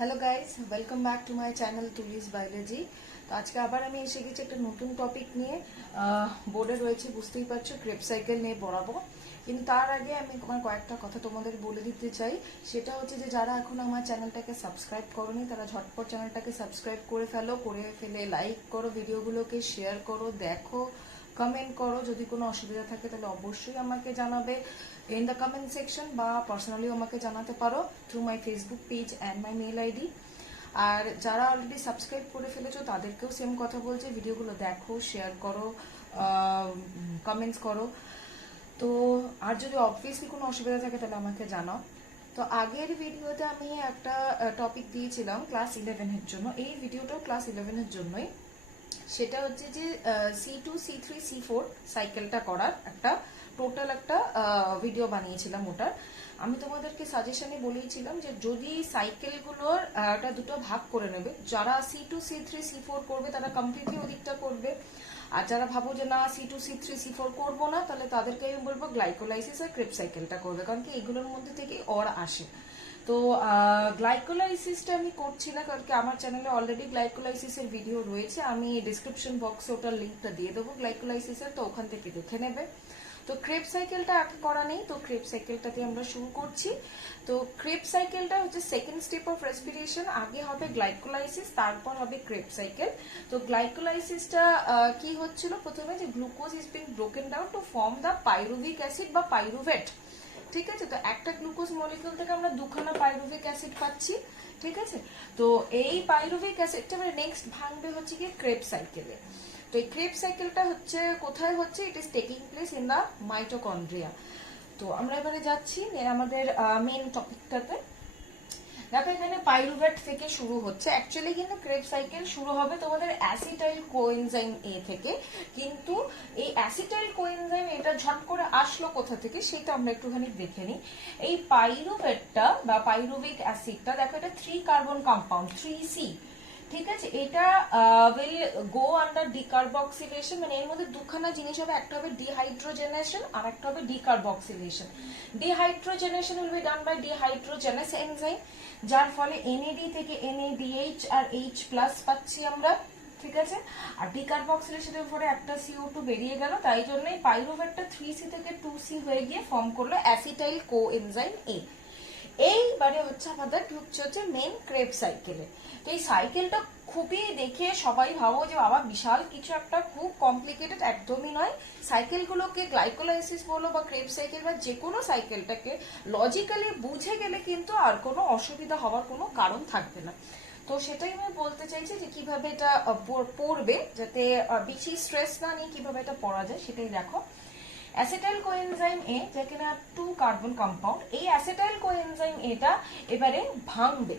Hello guys, welcome back to my channel Tuli's biology. তো আজকে আবার আমি এসে গেছি একটা নতুন টপিক নিয়ে। বোর্ডে রয়েছে, বুঝতেই পারছো, ক্রেপ সাইকেল নিয়ে পড়াবো। কিন্তু তার আগে আমি আমার কয়েকটা কথা তোমাদের বলে দিতে চাই। সেটা হচ্ছে যে যারা এখন আমার চ্যানেলটাকে সাবস্ক্রাইব করোনি তারা ঝটপট চ্যানেলটাকে সাবস্ক্রাইব করে ফেলে লাইক করো, ভিডিওগুলোকে শেয়ার করো, দেখো, কমেন্ট করো। যদি কোনো অসুবিধা থাকে তাহলে অবশ্যই আমাকে জানাবে ইন দ্য কমেন্ট সেকশন, বা পার্সোনালিও আমাকে জানাতে পারো through my Facebook page and my mail ID. আর যারা অলরেডি সাবস্ক্রাইব করে ফেলেছো তাদেরকেও সেম কথা বলছে, ভিডিওগুলো দেখো, শেয়ার করো, কমেন্টস করো। তো আর যদি অবভিয়াসলি কোনো অসুবিধা থাকে তাহলে আমাকে জানাও। তো আগের ভিডিওতে আমি একটা টপিক দিয়েছিলাম ক্লাস 11-এর জন্য, এই ভিডিওটাও ক্লাস 11-এর জন্যই। সেটা হচ্ছে যে C2, C3, C4 সাইকেলটা করার একটা টোটাল একটা ভিডিও বানিয়েছিলাম। ওটার আমি তোমাদেরকে সাজেশনে বলেছিলাম যে যদি সাইকেলগুলোর দুটো ভাগ করে নেবে, যারা C2, C3, C4 করবে তারা কমপ্লিটলি ওদিকটা করবে, আর যারা ভাবো যে না C2, C3, C4 করবো না, তাহলে তাদেরকে আমি বলবো গ্লাইকোলাইসিস আর ক্রেপ সাইকেলটা করবে, কারণ কি এগুলোর মধ্যে থেকে অর আসে। তো গ্লাইকোলাইসিসটা আমি করছি না, কারণ কি আমার চ্যানেলে অলরেডি গ্লাইকোলাইসিসের ভিডিও রয়েছে। আমি ডিসক্রিপশন বক্সে ওটার লিঙ্কটা দিয়ে দেবো গ্লাইকোলাইসিসের, তো ওখান থেকে দেখে নেবে। তো ক্রেপ সাইকেলটা আগে করা নেই, তো ক্রেপ সাইকেলটাতে আমরা শুরু করছি। তো ক্রেপ সাইকেলটা হচ্ছে সেকেন্ড স্টেপ অফ রেসপিরেশন। আগে হবে গ্লাইকোলাইসিস, তারপর হবে ক্রেপ সাইকেল। তো গ্লাইকোলাইসিসটা কি হচ্ছিল প্রথমে, যে glucose is being broken down to form the pyruvic acid বা পাইরুভেট। ঠিক আছে, তো একটা গ্লুকোজ মলিকিউল থেকে আমরা দুখানা পাইরুভিক অ্যাসিড পাচ্ছি। ঠিক আছে, তো এই পাইরুভিক অ্যাসিডটা মানে নেক্সট ভাঙবে হচ্ছে কি ক্রেপ সাইকেলে। তো এই ক্রেপ সাইকেলটা হচ্ছে কোথায় হচ্ছে, it is taking place in the mitochondria. তো আমরা এবারে যাচ্ছি আমাদের মেন টপিকটাতে। দেখো এখানে পাইরুভেট থেকে শুরু হচ্ছে, অ্যাকচুয়ালি কিন্তু ক্রেপ সাইকেল শুরু হবে তোমাদের অ্যাসিটাইল কোএনজাইম এ থেকে। কিন্তু এই অ্যাসিটাইল কোএনজাইম এটা ঝট করে আসলো কোথা থেকে সেটা আমরা একটুখানি দেখে নিই। এই পাইরুভেটটা বা পাইরুভিক অ্যাসিডটা, দেখো এটা 3 কার্বন কম্পাউন্ড 3C। ঠিক আছে, এটা উইল গো আন্ডার ডিকার্বক্সিলেশন, মানে এর মধ্যে দুখানা জিনিস হবে, একটা হবে ডিহাইড্রোজেনেশন আর একটা হবে decarboxylation. Dehydrogenation will be done by dehydrogenase enzyme, যার ফলে NAD থেকে NADH আর H+ পাচ্ছি আমরা। ঠিক আছে, আর ডিকার্বক্সিলেশনের পরে একটা CO2 বেরিয়ে গেল, তাই জন্যই পাইরুভেটটা 3C থেকে 2C হয়ে গিয়ে ফর্ম করলো অ্যাসিটাইল কোএনজাইম A। এইবারে হচ্ছে আমাদের হচ্ছে মেন ক্রেব সাইকেলে। তো এই সাইকেলটা খুবই দেখে সবাই ভাবো যে বাবা বিশাল কিছু একটা, খুব কমপ্লিকেটেড, একদমই নয়। সাইকেলগুলোকে গ্লাইকোলাইসিস বলো বা ক্রেব সাইকেল বা যে কোনো সাইকেলটাকে লজিক্যালি বুঝে গেলে কিন্তু আর কোনো অসুবিধা হওয়ার কোনো কারণ থাকবে না। তো সেটাই আমি বলতে চাইছি যে কিভাবে এটা পড়বে, যাতে বেশি স্ট্রেস না নিয়ে কিভাবে এটা পড়া যায় সেটাই দেখো। অ্যাসিটাইল কোএনজাইম এ, যাকে না 2 কার্বন কম্পাউন্ড, এই অ্যাসিটাইল কোএনজাইম এটা এবারে ভাঙবে,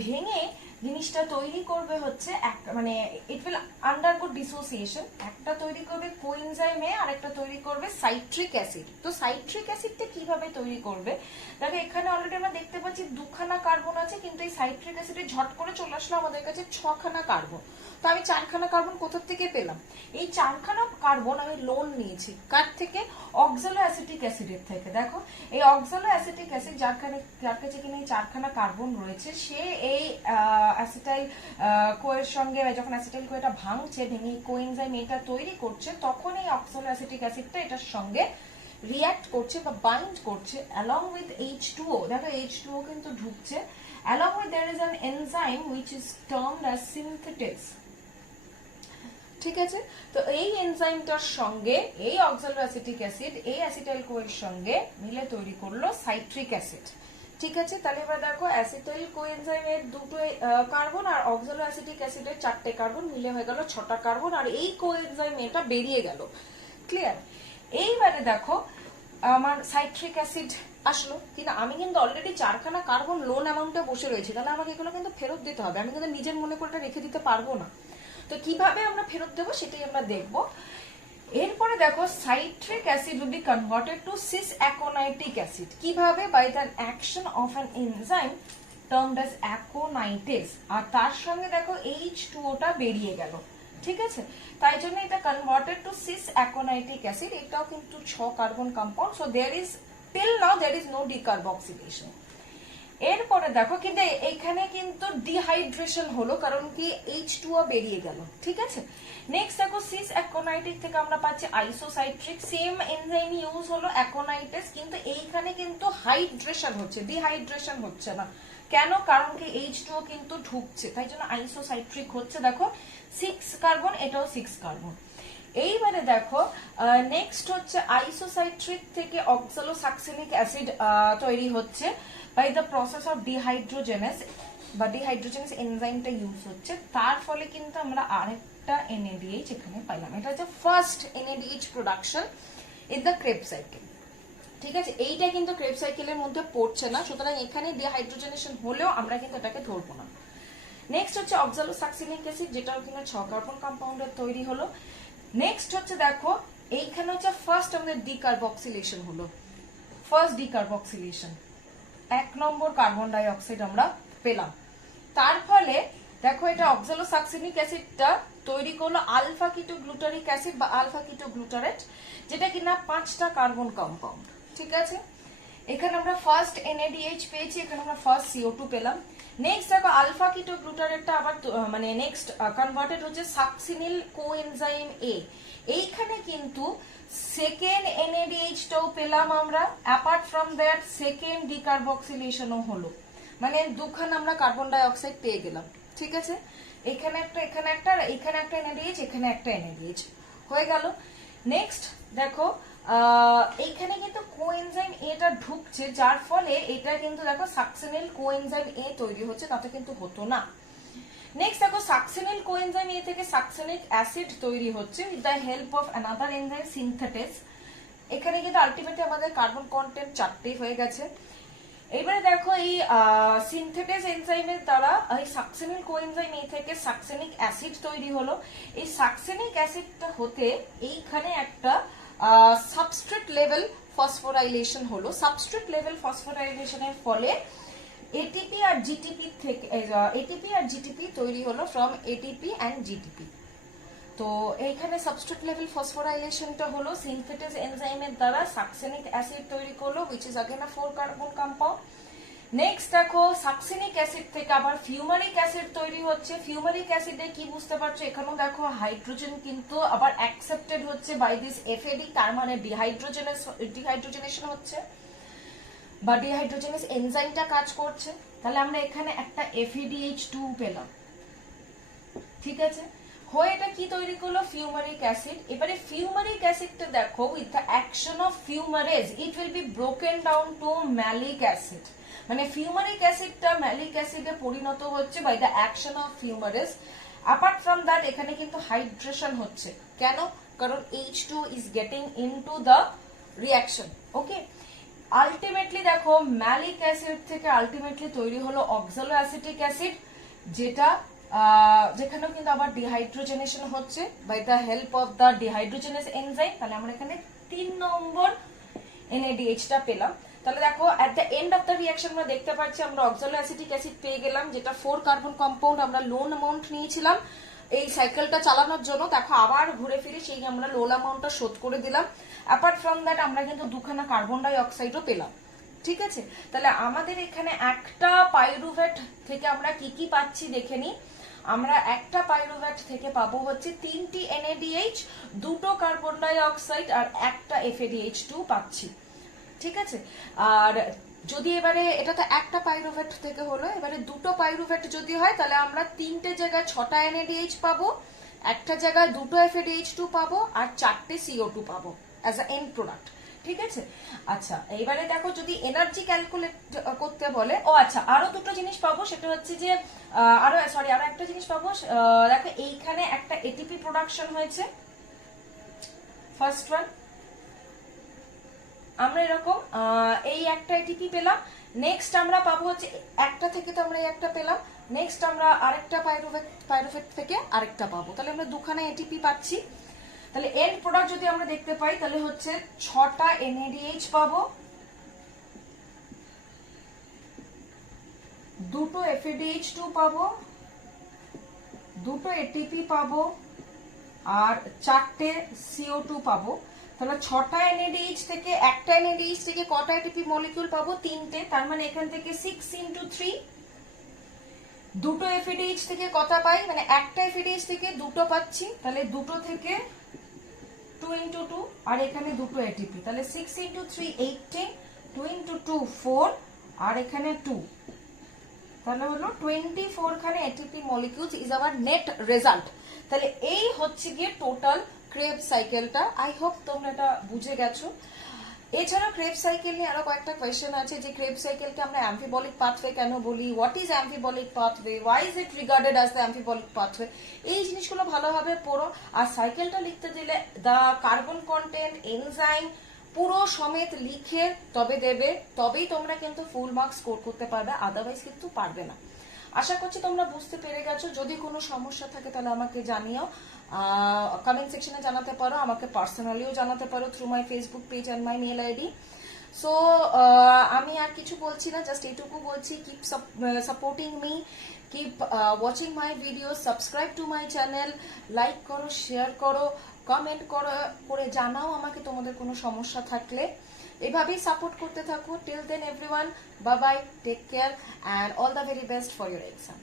ভেঙে জিনিসটা তৈরি করবে হচ্ছে মানে ইট উইল আন্ডারগো ডিসোসিয়েশন। একটা তৈরি করবে কোএনজাইম এ আর একটা তৈরি করবে সাইট্রিক অ্যাসিড। তো সাইট্রিক অ্যাসিডটা কিভাবে তৈরি করবে, দেখো এখানে অলরেডি আমরা দেখতে পাচ্ছি 2খানা কার্বন আছে, কিন্তু এই সাইট্রিক অ্যাসিডে ঝট করে চলে আসলো আমাদের কাছে 6খানা কার্বন। তো আমি 4খানা কার্বন কোথা থেকে পেলাম, এই 4খানা কার্বন আমি লোন নিয়েছি কার থেকে, অক্সালো অ্যাসিটিক অ্যাসিডের থেকে। দেখো এই অক্সালো অ্যাসিটিক অ্যাসিড যার কাছে কিনা এই 4খানা কার্বন রয়েছে, সে এই অ্যাসিটাইল কোয়ের সঙ্গে, যখন অ্যাসিটাইল কোয়েটা ভাঙছে, ভেঙে কোএনজাইম এটা তৈরি করছে, তখন এই অক্সালো অ্যাসিটিক অ্যাসিডটা এটার সঙ্গে রিঅ্যাক্ট করছে বা বাইন্ড করছে along with H2O। দেখো H2O কিন্তু ঢুকছে, along with there is an enzyme which is termed as synthetase। ঠিক আছে, তো এই এনজাইমটার সঙ্গে এই অক্সালো অ্যাসিটিক অ্যাসিড এই অ্যাসিটাইল কোয়ের সঙ্গে মিলে তৈরি করলো সাইট্রিক অ্যাসিড। ঠিক আছে, তাহলে এবার দেখো অ্যাসিটাইল কোএনজাইমের 2টো কার্বন আর অক্সালো অ্যাসিটিক অ্যাসিডের 4টে কার্বন মিলে হয়ে গেল 6টা কার্বন, আর এই কোএনজাইম এটা বেরিয়ে গেল। ক্লিয়ার? এইবারে দেখো আমার সাইট্রিক অ্যাসিড আসলো, কিন্তু আমি কিন্তু অলরেডি 4খানা কার্বন লোন অ্যামাউন্টে বসে রয়েছি, তাহলে আমাকে এগুলো কিন্তু ফেরত দিতে হবে, আমি কিন্তু নিজের মনে করে রেখে দিতে পারবো না। তো কিভাবে আমরা ফেরত দেবো সেটাই আমরা দেখবো। এরপরে দেখো citric acid will be converted to cis aconitic acid. কিভাবে, by the action of an enzyme termed as aconitase, আর তার সঙ্গে দেখো H2O বেরিয়ে গেল। ঠিক আছে, তাই জন্য এটা converted to cis aconitic acid. এটাও কিন্তু 6 carbon compound, so there is till now there is no decarboxylation. এরপরে দেখো কিন্তু এইখানে কিন্তু ডিহাইড্রেশন হলো, কারণ কি H2O বেরিয়ে গেল, ঠিক আছে। নেক্সট দেখো সিস অ্যাকোনাইটিক থেকে আমরা পাচ্ছি আইসোসাইট্রিক, সেম এনজাইম ইউজ হলো অ্যাকোনাইটিস, কিন্তু এইখানে কিন্তু হাইড্রেশন হচ্ছে, ডিহাইড্রেশন হচ্ছে না। কেন? কারণ কি H2O কিন্তু ঢুকছে, তাই জন্য আইসোসাইট্রিক হচ্ছে। দেখো 6 কার্বন, এটাও 6 কার্বন। এইবারে দেখো নেক্সট হচ্ছে আইসোসাইট্রিক থেকে অক্সালোসাক্সিনিক অ্যাসিড তৈরি হচ্ছে by the process of dehydrogenase বা ডিহাইড্রোজেনেস এনজাইমটা ইউজ হচ্ছে, তার ফলে কিন্তু আমরা আরেকটা NADH এখানে পাইলাম। এটা হচ্ছে first NADH production in the Kreb cycle, ঠিক আছে। এইটা কিন্তু ক্রেব সাইকেলের মধ্যে পড়ছে না, সুতরাং এখানে ডিহাইড্রোজেনেশন হলেও আমরা কিন্তু এটাকে ধরবো না। নেক্সট হচ্ছে অক্সালোসাক্সিনিক অ্যাসিড, যেটাও কিন্তু 6 কার্বন কম্পাউন্ডের তৈরি হলো। নেক্সট হচ্ছে দেখো এইখানে হচ্ছে ফার্স্ট আমাদের ডিকার্বক্সিলেশন হলো, ফার্স্ট ডিকার্বক্সিলেশন 1 নম্বর কার্বন ডাই অক্সাইড আমরা পেলাম। তার ফলে দেখো এটা অক্সালোসাক্সিনিক অ্যাসিডটা তৈরি করলো আলফা কিটোগ্লুটারিক অ্যাসিড বা আলফা কিটোগ্লুটারেট, যেটা কিনা 5টা কার্বন কম্পাউন্ড, ঠিক আছে। এখানে আমরা ফার্স্ট NADH পেয়েছি, এখানে আমরা ফার্স্ট CO2 পেলাম। নেক্সট দেখো আলফা কিটোগ্লুটারেটটা আবার মানে নেক্সট কনভার্টেড হচ্ছে সাকসিনিল কোএনজাইম A, এইখানে কিন্তু সেকেন্ড NADH টাও পেলাম আমরা। অ্যাপার্ট ফ্রম দ্যাট সেকেন্ড ডিকার্বক্সিলেশনও হলো, মানে দুখান আমরা কার্বন ডাই অক্সাইড পেয়ে গেলাম, ঠিক আছে। এখানে একটা, এখানে একটা, আর এখানে একটা NADH, এখানে একটা NADH হয়ে গেল। নেক্সট দেখো এইখানে কিন্তু কোএনজাইম এটা ঢুকছে, যার ফলে এটা কিন্তু দেখো সাকসিনিল কোএনজাইম A তৈরি হচ্ছে, তাতে কিন্তু হতো না। নেক্সট দেখো সাকসিনিল কোএনজাইম A থেকে সাকসিনিক অ্যাসিড তৈরি হচ্ছে with the help of another enzyme সিনথেটেস। এখানে কিন্তু আলটিমেটলি আমাদের কার্বন কন্টেন্ট 4টে হয়ে গেছে। এবারে দেখো এই সিনথেটেস এনজাইমের দ্বারা এই সাকসিনিল কোএনজাইম A থেকে সাকসিনিক অ্যাসিড তৈরি হলো। এই সাকসিনিক অ্যাসিডটা হতে এইখানে একটা সাবস্ট্রেট লেভেল ফসফোরাইলেশন হলো। সাবস্ট্রেট লেভেল ফসফোরাইলেশনের ফলে এটিপি আর জিটিপি তৈরি হলো ফ্রম এটিপি অ্যান্ড জিটিপি। তো এইখানে সাবস্ট্রেট লেভেল ফসফোরাইলেশনটা হলো সিনথেটেস এনজাইমের দ্বারা সাকসিনিক অ্যাসিড তৈরি করলো, which is again a 4 carbon compound. Next দেখো সাকসিনিক অ্যাসিড থেকে আবার ফিউমারিক অ্যাসিড তৈরি হচ্ছে। ফিউমারিক অ্যাসিডে কি বুঝতে পারছো, এখানেও দেখো হাইড্রোজেন কিন্তু আবার অ্যাকসেপ্টেড হচ্ছে বাই দিস FAD, তার মানে ডিহাইড্রোজেনেশন হচ্ছে বা ডিহাইড্রোজেনেস এনজাইমটা কাজ করছে। তাহলে আমরা এখানে একটা FADH2 পেলাম, ঠিক আছে। হয়ে এটা কি তৈরি করলো, ফিউমারিক অ্যাসিড। এবারে ফিউমারিক অ্যাসিডটা দেখো with the action of fumarase it will be broken down to malic acid, মানে ফিউমারিক অ্যাসিডটা ম্যালিক অ্যাসিডে পরিণত হচ্ছে by the action of fumarase. Apart from that এখানে কিন্তু হাইড্রেশন হচ্ছে, কেন? কারণ H2 is getting into the reaction, okay. Ultimately দেখো ম্যালিক অ্যাসিড থেকে আলটিমেটলি তৈরি হলো অক্সালো অ্যাসিটিক অ্যাসিড, যেটা যেখানেও কিন্তু আবার ডিহাইড্রোজেনেশন হচ্ছে by the help of the dehydrogenase enzyme. তাহলে আমরা এখানে 3 নম্বর NADH টা পেলাম। তাহলে দেখো at the end of the reaction আমরা দেখতে পাচ্ছি আমরা অক্সালো অ্যাসিটিক অ্যাসিড পেয়ে গেলাম, যেটা 4 কার্বন কম্পাউন্ড আমরা লোন অ্যামাউন্ট নিয়েছিলাম এই সাইকেলটা চালানোর জন্য। দেখো আবার ঘুরে ফিরে সেই আমরা লোন অ্যামাউন্টটা শোধ করে দিলাম। অ্যাপার্ট ফ্রম দ্যাট আমরা কিন্তু দুখানা কার্বন ডাই অক্সাইডও পেলাম, ঠিক আছে। তাহলে আমাদের এখানে একটা পাইরুভেট থেকে আমরা কি কি পাচ্ছি দেখে নিই। আমরা একটা পাইরুভেট থেকে পাবো হচ্ছে 3টি NADH, 2টো কার্বন ডাই অক্সাইড আর একটা FADH2 পাচ্ছি, ঠিক আছে। আর যদি এবারে এটা তো একটা পাইরুভেট থেকে হলো, এবারে 2টো পাইরুভেট যদি হয় তাহলে আমরা 3টে জায়গায় 6টা NADH পাবো, একটা জায়গায় 2টো FADH2 পাবো আর 4টে CO2 পাবো অ্যাজ আ এন্ড প্রোডাক্ট, ঠিক আছে। আচ্ছা এইবারে দেখো যদি এনার্জি ক্যালকুলেট করতে বলে, ও আচ্ছা আরো দুটো জিনিস পাবো, সেটা হচ্ছে যে আরো একটা জিনিস পাবো। দেখো এইখানে একটা ATP প্রোডাকশন হয়েছে, ফার্স্ট ওয়ান আমরা এরকম এই একটা ATP পেলাম। নেক্সট আমরা পাবো হচ্ছে একটা থেকে তো আমরা এই একটা পেলাম, নেক্সট আমরা আরেকটা পাইরুভেট থেকে আরেকটা পাবো, তাহলে আমরা দুখানা ATP পাচ্ছি। তাহলে এন্ড প্রোডাক্ট যদি আমরা দেখতে পাই তাহলে হচ্ছে 6টা NADH পাবো, 2টো FADH2 পাবো, 2টো ATP পাবো আর 4টে CO2 পাবো। তাহলে 6টা NADH থেকে একটা NADH থেকে কটা ATP মলিকিউল পাবো? 3টে। তার মানে এখান থেকে 6 × 3। দুটো FADH থেকে কটা পাই? মানে একটা FADH থেকে দুটো পাচ্ছি, তাহলে দুটো থেকে 2 × 2, আর এখানে দুটো ATP, তাহলে 6 × 3 18, 2 × 2 4, আর এখানে 2, তাহলে হলো 24 খানে ATP molecules is our net result। তাহলে এই হচ্ছে গিয়ে টোটাল ক্রেবস সাইকেলটা। আই হোপ তোমরা এটা বুঝে গেছো। এছাড়া ক্রেবস সাইকেল নিয়ে আরো কয়েকটা কোয়েশ্চেন আছে, যে ক্রেবস সাইকেলকে আমরা অ্যাম্ফিবলিক পাথওয়ে কেন বলি, what is amphibolic pathway, why is it regarded as the amphibolic pathway, এই জিনিসগুলো ভালোভাবে পড়ো। আর সাইকেলটা লিখতে দিলে দ্য কার্বন কন্টেন্ট, এনজাইম পুরো সমেত লিখে তবে দেবে, তবেই তোমরা কিন্তু ফুল মার্কস স্কোর করতে পারবে, আদারওয়াইজ কিন্তু পারবে না। আশা করছি তোমরা বুঝতে পেরে গেছো। যদি কোনো সমস্যা থাকে তাহলে আমাকে জানিও, কমেন্ট সেকশনে জানাতে পারো, আমাকে পার্সোনালিও জানাতে পারো through my Facebook page and my mail ID. So আমি আর কিছু বলছি না, জাস্ট এইটুকু বলছি, keep supporting me, keep watching my video, subscribe to my channel, like করো, শেয়ার করো, কমেন্ট করে জানাও আমাকে তোমাদের কোনো সমস্যা থাকলে। এভাবেই সাপোর্ট করতে থাকো। Till then everyone, bye bye, take care and all the very best for your exam.